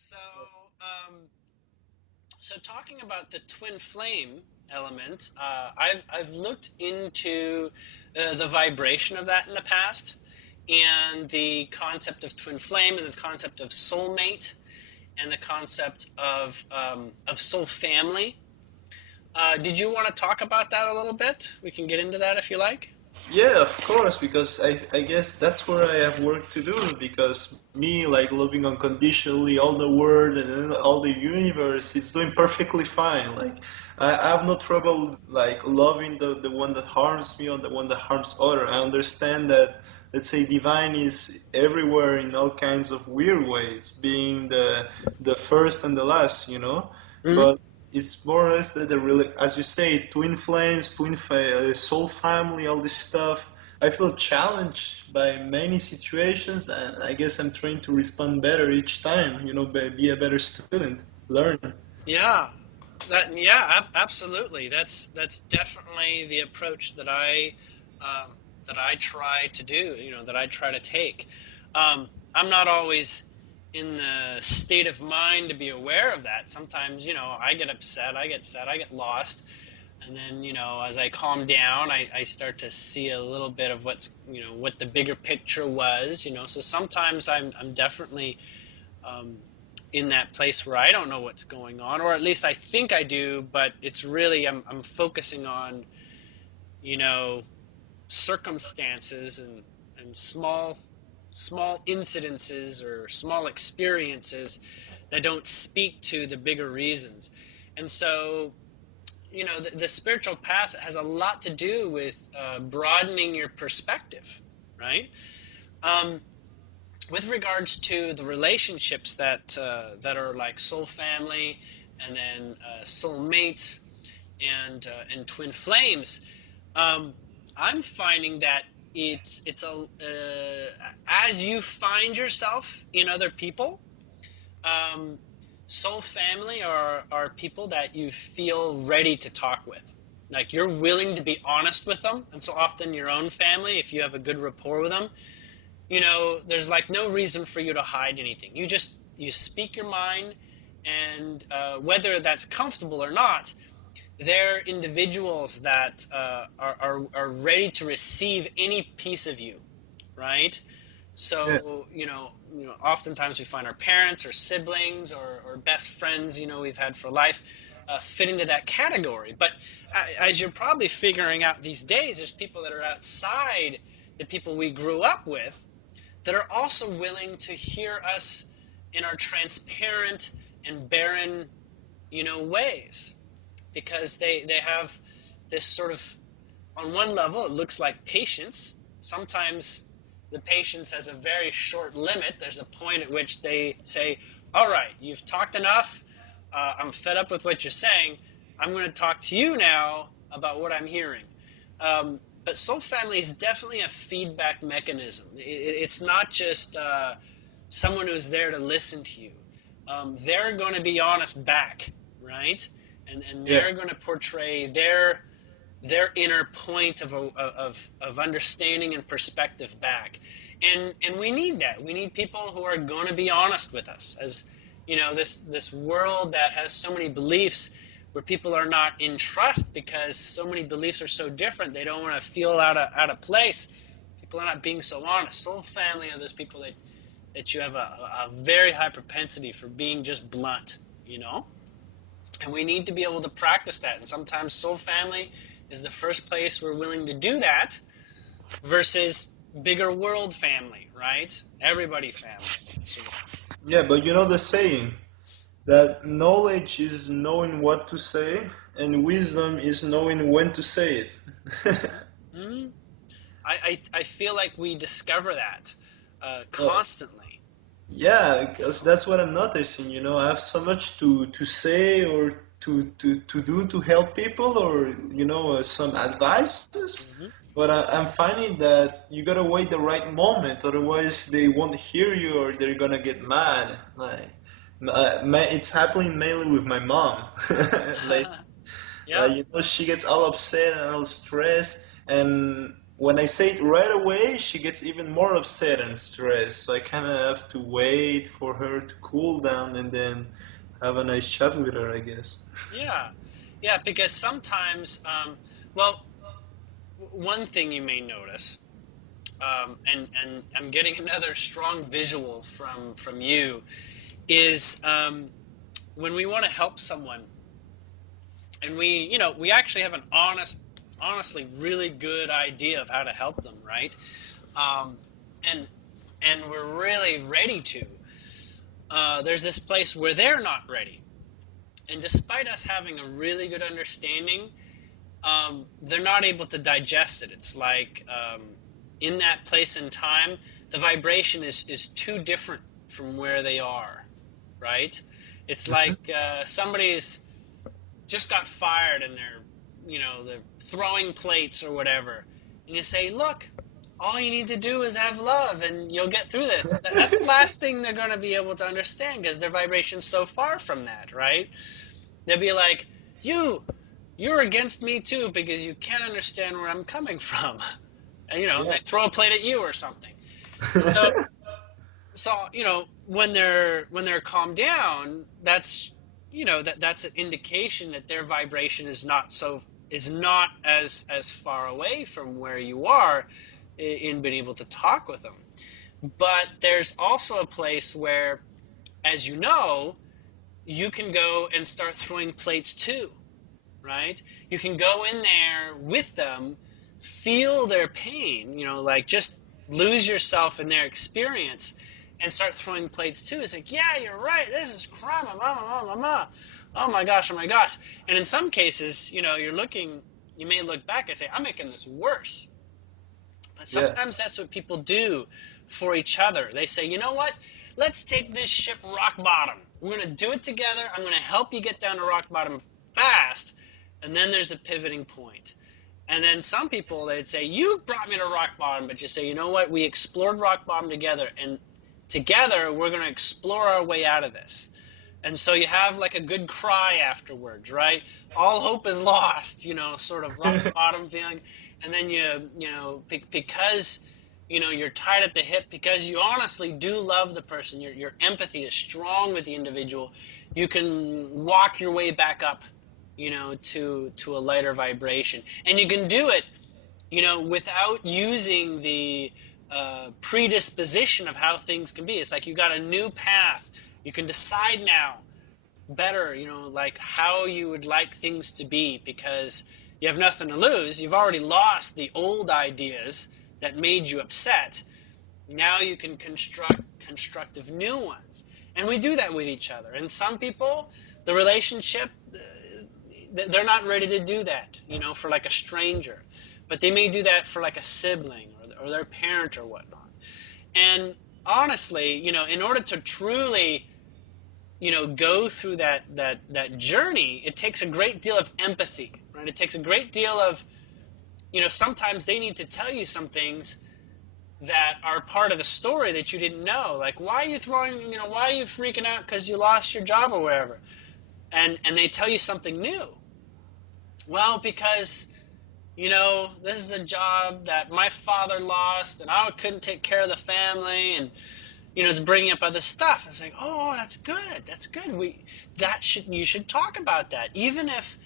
So, um, so talking about the twin flame element, I've looked into the vibration of that in the past, and the concept of twin flame, and the concept of soulmate, and the concept of soul family. Did you want to talk about that a little bit? We can get into that if you like. Yeah, of course, because I guess that's where I have work to do. Because me, like loving unconditionally all the world and all the universe, it's doing perfectly fine. Like I have no trouble like loving the one that harms me or the one that harms other. I understand that, let's say, divine is everywhere in all kinds of weird ways, being the first and the last, you know. Hmm. But it's more or less that the really, as you say, twin flames, soul family, all this stuff. I feel challenged by many situations, and I guess I'm trying to respond better each time. You know, be a better student, learn. Yeah, absolutely. That's definitely the approach that I try to do. That I try to take. I'm not always in the state of mind to be aware of that. Sometimes, I get upset, I get sad, I get lost, and then, as I calm down, I start to see a little bit of what the bigger picture was. So sometimes I'm definitely um, in that place where I don't know what's going on, or at least I think I do, but it's really I'm focusing on you know circumstances and small incidences or small experiences that don't speak to the bigger reasons. And so the spiritual path has a lot to do with broadening your perspective, right? Um, with regards to the relationships that are like soul family, and then soul mates, and twin flames, um, I'm finding that it's a as you find yourself in other people, um, soul family are people that you feel ready to talk with. Like, you're willing to be honest with them. And so often your own family, if you have a good rapport with them, there's like no reason for you to hide anything. You speak your mind, and whether that's comfortable or not, they're individuals that are ready to receive any piece of you, right? Yeah. So oftentimes we find our parents or siblings or best friends, we've had for life, fit into that category. But as you're probably figuring out these days, there's people that are outside the people we grew up with that are also willing to hear us in our transparent and barren, ways, because they have this sort of, on one level, it looks like patience. Sometimes the patience has a very short limit. There's a point at which they say, all right, you've talked enough. I'm fed up with what you're saying. I'm going to talk to you now about what I'm hearing. But soul family is definitely a feedback mechanism. It's not just someone who's there to listen to you. They're going to be honest back, right? And Yeah. they're going to portray their inner point of understanding and perspective back. And we need that. We need people who are going to be honest with us, as this world that has so many beliefs, where people are not in trust because so many beliefs are so different. They don't want to feel out of place. People are not being so honest. Soul family are those people that you have a very high propensity for being just blunt, you know and we need to be able to practice that. And sometimes soul family is the first place we're willing to do that, versus bigger world family, right? Everybody family. So, Yeah, but you know the saying that knowledge is knowing what to say, and wisdom is knowing when to say it. mm, I feel like we discover that Oh, constantly. yeah, You because know. that's what I'm noticing. You know, I have so much to say or to do to help people, or some advices. Hmm. But I'm finding that you gotta wait the right moment, otherwise they won't hear you or they're gonna get mad. Like, it's happening mainly with my mom. Like, Yeah. she gets all upset and all stressed, and when I say it right away, she gets even more upset and stressed. So I kind of have to wait for her to cool down and then have a nice chat with her, I guess. Yeah, yeah, because sometimes, well, one thing you may notice, and I'm getting another strong visual from you, is when we want to help someone, and we actually have an honestly really good idea of how to help them, right? Um, and and we're really ready to. There's this place where they're not ready, and despite us having a really good understanding, they're not able to digest it. It's like in that place and time, the vibration is too different from where they are, right? It's like somebody's just got fired and they're throwing plates or whatever, and you say, look, all you need to do is have love and you'll get through this. That's the last thing they're going to be able to understand because their vibration's so far from that, right? They'll be like, you're against me too because you can't understand where I'm coming from. And Yeah. they throw a plate at you or something. So when they're calmed down, that's that's an indication that their vibration is not as far away from where you are in being able to talk with them. But there's also a place where, as you can go and start throwing plates too, right? You can go in there with them, feel their pain, like just lose yourself in their experience and start throwing plates too. It's like, yeah, you're right. This is crap. Oh my gosh, oh my gosh. And in some cases, you may look back and say, I'm making this worse. But Yeah. sometimes that's what people do for each other. They say, you know what? Let's take this ship rock bottom. We're going to do it together. I'm going to help you get down to rock bottom fast. And then there's a pivoting point. And then some people, they'd say, you brought me to rock bottom. But you say, you know what? We explored rock bottom together. And together, we're going to explore our way out of this. And so you have like a good cry afterwards, right? All hope is lost, sort of rock bottom feeling. And then because you're tied at the hip, because you honestly do love the person, your empathy is strong with the individual, you can walk your way back up, to a lighter vibration. And you can do it, without using the predisposition of how things can be. It's like you got a new path. You can decide now better, like how you would like things to be because you have nothing to lose. You've already lost the old ideas that made you upset. Now you can construct constructive new ones. And we do that with each other. And some people, the relationship, they're not ready to do that, for like a stranger. But they may do that for like a sibling or their parent or whatnot. And honestly, in order to truly go through that journey, it takes a great deal of empathy, right? It takes a great deal of, sometimes they need to tell you some things that are part of the story that you didn't know. Like, why are you freaking out because you lost your job or wherever? And they tell you something new. Well, because this is a job that my father lost and I couldn't take care of the family, and it's bringing up other stuff. It's like, oh, that's good. That's good. You should talk about that. Even if,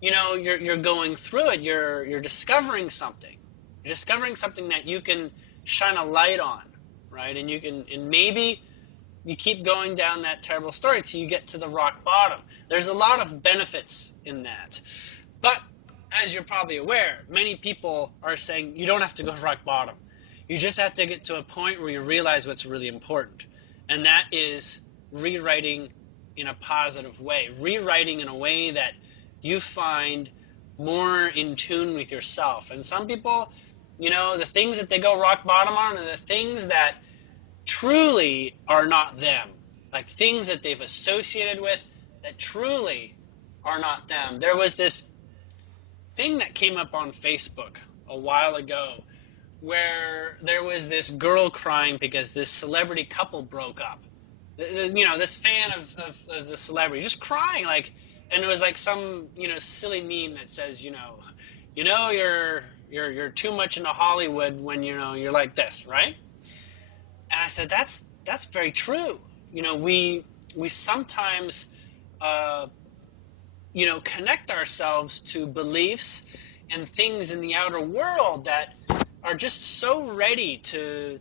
you're going through it, you're discovering something. You're discovering something that you can shine a light on, right? And maybe you keep going down that terrible story till you get to the rock bottom. There's a lot of benefits in that. But as you're probably aware, many people are saying you don't have to go rock bottom. You just have to get to a point where you realize what's really important. And that is rewriting in a positive way, rewriting in a way that you find more in tune with yourself. And some people, the things that they go rock bottom on are the things that truly are not them, like things that they've associated with that truly are not them. There was this thing that came up on Facebook a while ago where there was this girl crying because this celebrity couple broke up. This fan of the celebrity just crying, like, and it was like some silly meme that says, you're too much into Hollywood when you're like this, right? And I said, that's very true. We sometimes uh, connect ourselves to beliefs and things in the outer world that are just so ready to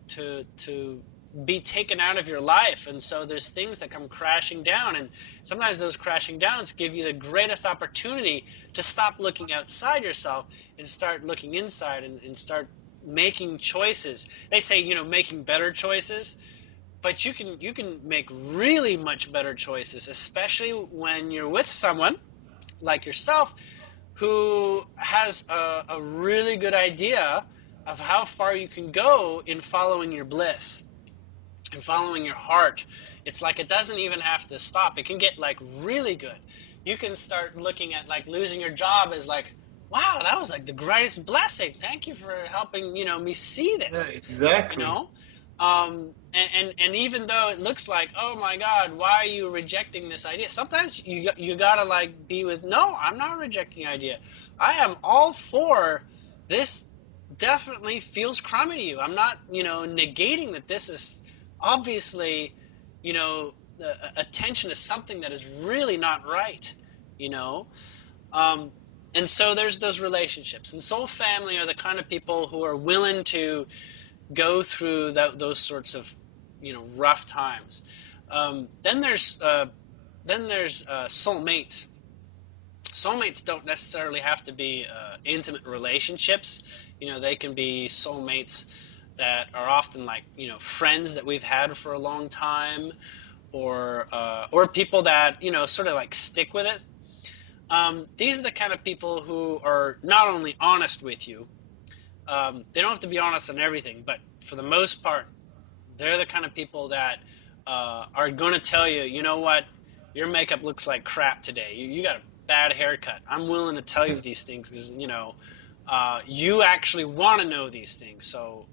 be taken out of your life. And so there's things that come crashing down, and sometimes those crashing downs give you the greatest opportunity to stop looking outside yourself and start looking inside, and start making choices. They say, making better choices, but you can make really much better choices, especially when you're with someone like yourself who has a really good idea of how far you can go in following your bliss and following your heart. It's like it doesn't even have to stop. It can get like really good. You can start looking at like losing your job as like, wow, that was like the greatest blessing. Thank you for helping, me see Yeah, this, you exactly. know? And even though it looks like, oh my God, why are you rejecting this idea? Sometimes you gotta like be with, no, I'm not rejecting idea. I am all for this. Definitely feels crummy to you. I'm not, negating that this is obviously, attention to something that is really not right, you know. Um, and so there's those relationships, and soul family are the kind of people who are willing to go through those sorts of, rough times. Then there's soulmates. Soulmates don't necessarily have to be intimate relationships. They can be soulmates that are often like, friends that we've had for a long time, or people that sort of like stick with it. These are the kind of people who are not only honest with you. They don't have to be honest on everything, but for the most part, they're the kind of people that are going to tell you, you know what, your makeup looks like crap today. You got a bad haircut. I'm willing to tell you these things because you actually want to know these things. So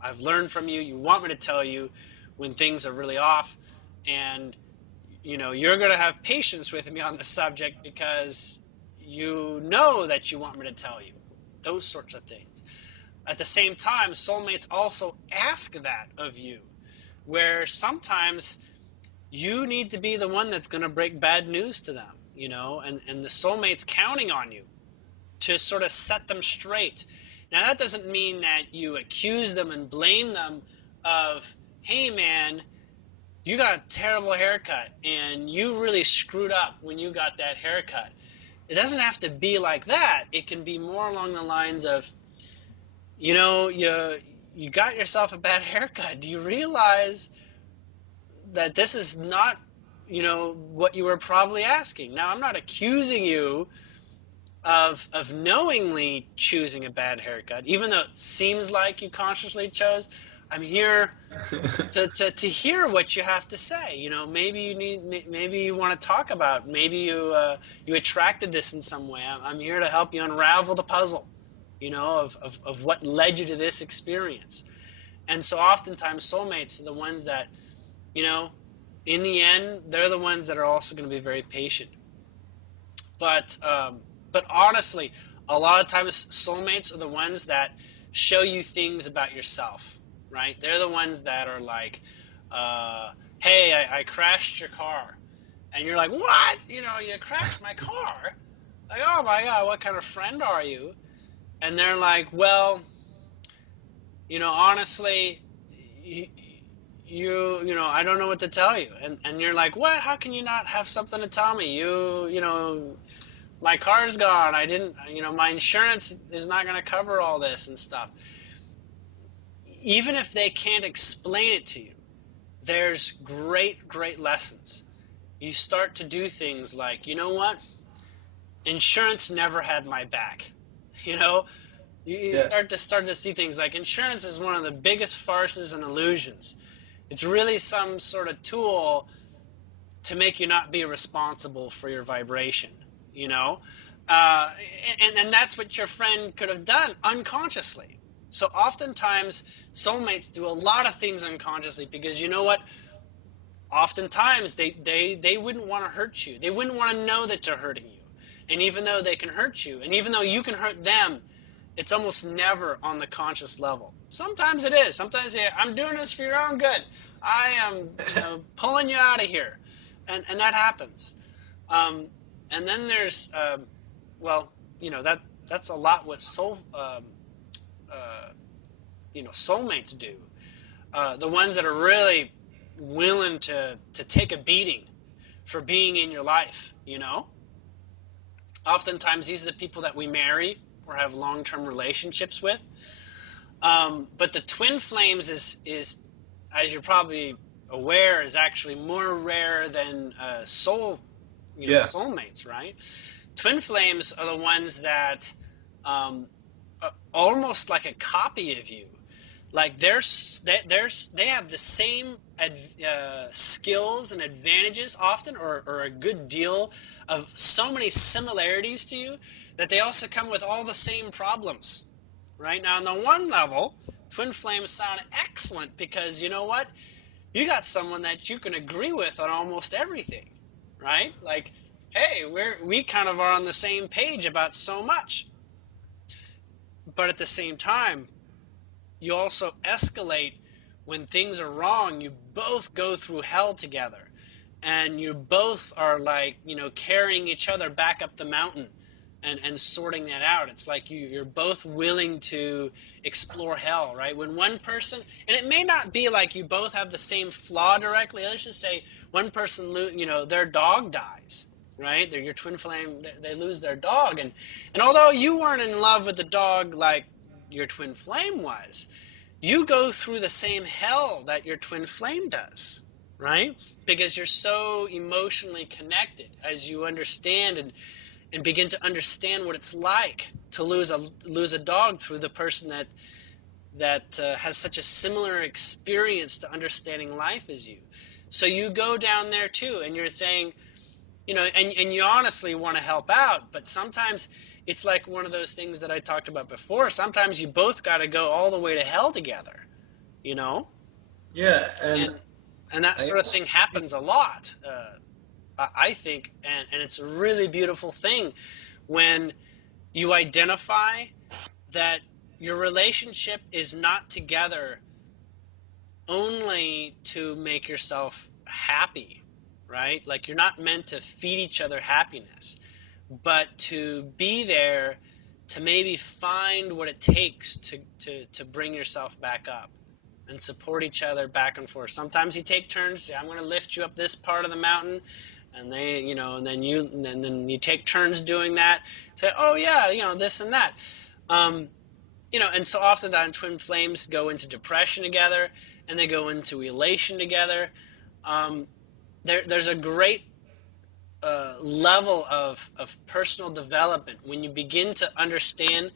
I've learned from you. You want me to tell you when things are really off, and you're going to have patience with me on the subject because you know that you want me to tell you those sorts of things. At the same time, soulmates also ask that of you, where sometimes you need to be the one that's going to break bad news to them, and the soulmate's counting on you to sort of set them straight. Now, that doesn't mean that you accuse them and blame them of, hey, man, you got a terrible haircut and you really screwed up when you got that haircut. It doesn't have to be like that. It can be more along the lines of, you got yourself a bad haircut. Do you realize that this is not, what you were probably asking? Now, I'm not accusing you of knowingly choosing a bad haircut, even though it seems like you consciously chose. I'm here to hear what you have to say. Maybe maybe you want to talk about, maybe you attracted this in some way. I'm here to help you unravel the puzzle, of what led you to this experience. And so oftentimes soulmates are the ones that, you know, in the end, they're the ones that are also going to be very patient. But honestly, a lot of times soulmates are the ones that show you things about yourself, right? They're the ones that are like, uh, hey, I crashed your car. And you're like, what? You crashed my car? Like, oh my God, what kind of friend are you? And they're like, well, honestly, you, I don't know what to tell you. And you're like, what? How can you not have something to tell me? My car's gone. I didn't, my insurance is not going to cover all this and stuff. Even if they can't explain it to you, there's great, great lessons. You start to do things like, you know what? Insurance never had my back. You know, you Yeah. start to see things like insurance is one of the biggest farces and illusions. It's really some sort of tool to make you not be responsible for your vibration, you know? Uh, and that's what your friend could have done unconsciously. So oftentimes, soulmates do a lot of things unconsciously because you know what? Oftentimes, they wouldn't want to hurt you. They wouldn't want to know that they're hurting you. And even though they can hurt you, and even though you can hurt them, It's almost never on the conscious level. Sometimes it is. Sometimes yeah, I'm doing this for your own good. I am, pulling you out of here, and that happens. Um, and then there's, well, that's a lot what uh, soulmates do. The ones that are really willing to take a beating for being in your life. Oftentimes these are the people that we marry or have long-term relationships with. But the twin flames is, as you're probably aware, is actually more rare than Yeah, soulmates, right? Twin flames are the ones that um, almost like a copy of you. Like they have the same skills and advantages often, or a good deal of so many similarities to you, that they also come with all the same problems. Right now, on the one level, twin flames sound excellent because you know what? You got someone that you can agree with on almost everything, right? Like, hey, we kind of are on the same page about so much. But at the same time, you also escalate when things are wrong. You both go through hell together, and you both are like, carrying each other back up the mountain, and sorting that out. It's like you're both willing to explore hell, right? When one person, and it may not be like you both have the same flaw directly. Let's just say one person, their dog dies, right? They're your twin flame. They lose their dog, and although you weren't in love with the dog like your twin flame was, you go through the same hell that your twin flame does, right? Because you're so emotionally connected as you understand and begin to understand what it's like to lose a dog through the person that has such a similar experience to understanding life as you. So you go down there too, and you're saying, and you honestly want to help out, but sometimes it's like one of those things that I talked about before. Sometimes you both got to go all the way to hell together, you know yeah, and and and that I sort of also thing think, happens a lot, I think, and it's a really beautiful thing when you identify that your relationship is not together only to make yourself happy, right? Like you're not meant to feed each other happiness, but to be there to maybe find what it takes to bring yourself back up and support each other back and forth. Sometimes you take turns, say, I'm going to lift you up this part of the mountain, and then you take turns doing that. Say, oh yeah, this and that. Um, and so oftentimes twin flames go into depression together, and they go into elation together. Um, there's a great level of personal development when you begin to understand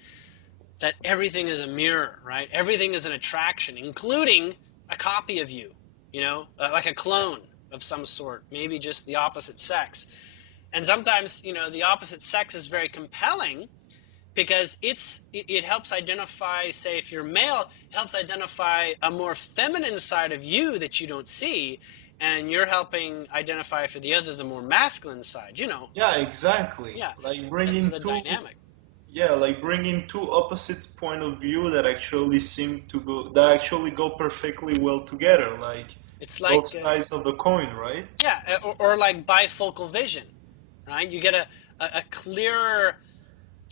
that everything is a mirror, right? Everything is an attraction, including a copy of you, like a clone of some sort, maybe just the opposite sex. And sometimes, the opposite sex is very compelling because it helps identify, say, if you're male, it helps identify a more feminine side of you that you don't see, and you're helping identify for the other the more masculine side. yeah, exactly. Yeah, Like that sort bringing of two, dynamic. yeah, like bringing two opposite point of view that actually seem to go, that actually go perfectly well together, like It's both like sides of the coin, right? yeah, or like bifocal vision, right? You get a clearer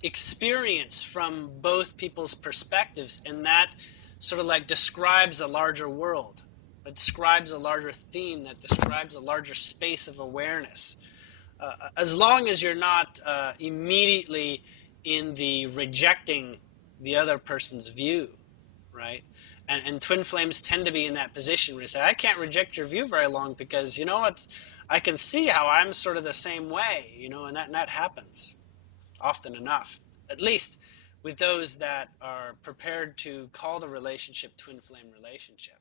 experience from both people's perspectives, and that sort of like describes a larger world. It describes a larger theme, that describes a larger space of awareness. As long as you're not immediately in the rejecting the other person's view, right? And twin flames tend to be in that position where you say, I can't reject your view very long because you know what? I can see how I'm sort of the same way, and that happens often enough, at least with those that are prepared to call the relationship twin flame relationship.